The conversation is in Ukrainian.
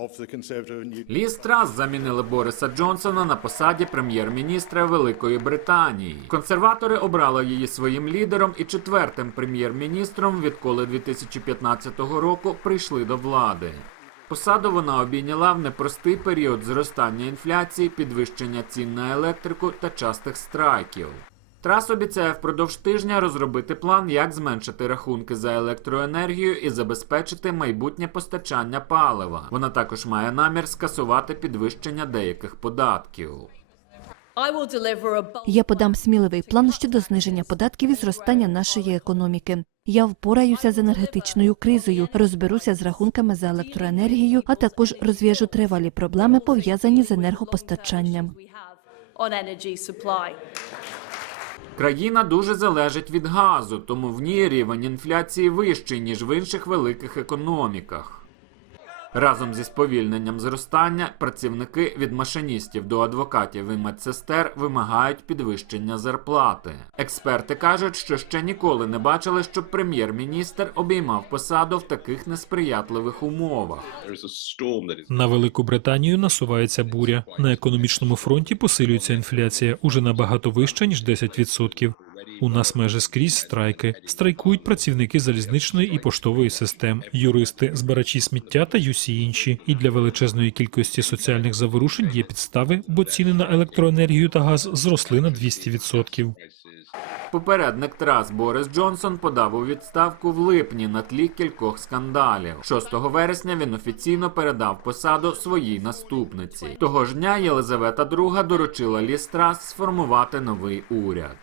of the Conservative and New Ліз Трас замінили Бориса Джонсона на посаді прем'єр-міністра Великої Британії. Консерватори обрали її своїм лідером і четвертим прем'єр-міністром, відколи 2015 року прийшли до влади. Посаду вона обійняла в непростий період зростання інфляції, підвищення цін на електрику та частих страйків. Трас обіцяє впродовж тижня розробити план, як зменшити рахунки за електроенергію і забезпечити майбутнє постачання палива. Вона також має намір скасувати підвищення деяких податків. Я подам сміливий план щодо зниження податків і зростання нашої економіки. Я впораюся з енергетичною кризою, розберуся з рахунками за електроенергію, а також розв'яжу тривалі проблеми пов'язані з енергопостачанням. Країна дуже залежить від газу, тому в ній рівень інфляції вищий, ніж в інших великих економіках. Разом зі сповільненням зростання працівники від машиністів до адвокатів і медсестер вимагають підвищення зарплати. Експерти кажуть, що ще ніколи не бачили, щоб прем'єр-міністр обіймав посаду в таких несприятливих умовах. На Велику Британію насувається буря. На економічному фронті посилюється інфляція уже набагато вища ніж 10%. У нас майже скрізь страйки. Страйкують працівники залізничної і поштової систем, юристи, збирачі сміття та усі інші. І для величезної кількості соціальних заворушень є підстави, бо ціни на електроенергію та газ зросли на 200%. Попередник Трас Борис Джонсон подав у відставку в липні на тлі кількох скандалів. 6 вересня він офіційно передав посаду своїй наступниці. Того ж дня Єлизавета II доручила Ліс Трас сформувати новий уряд.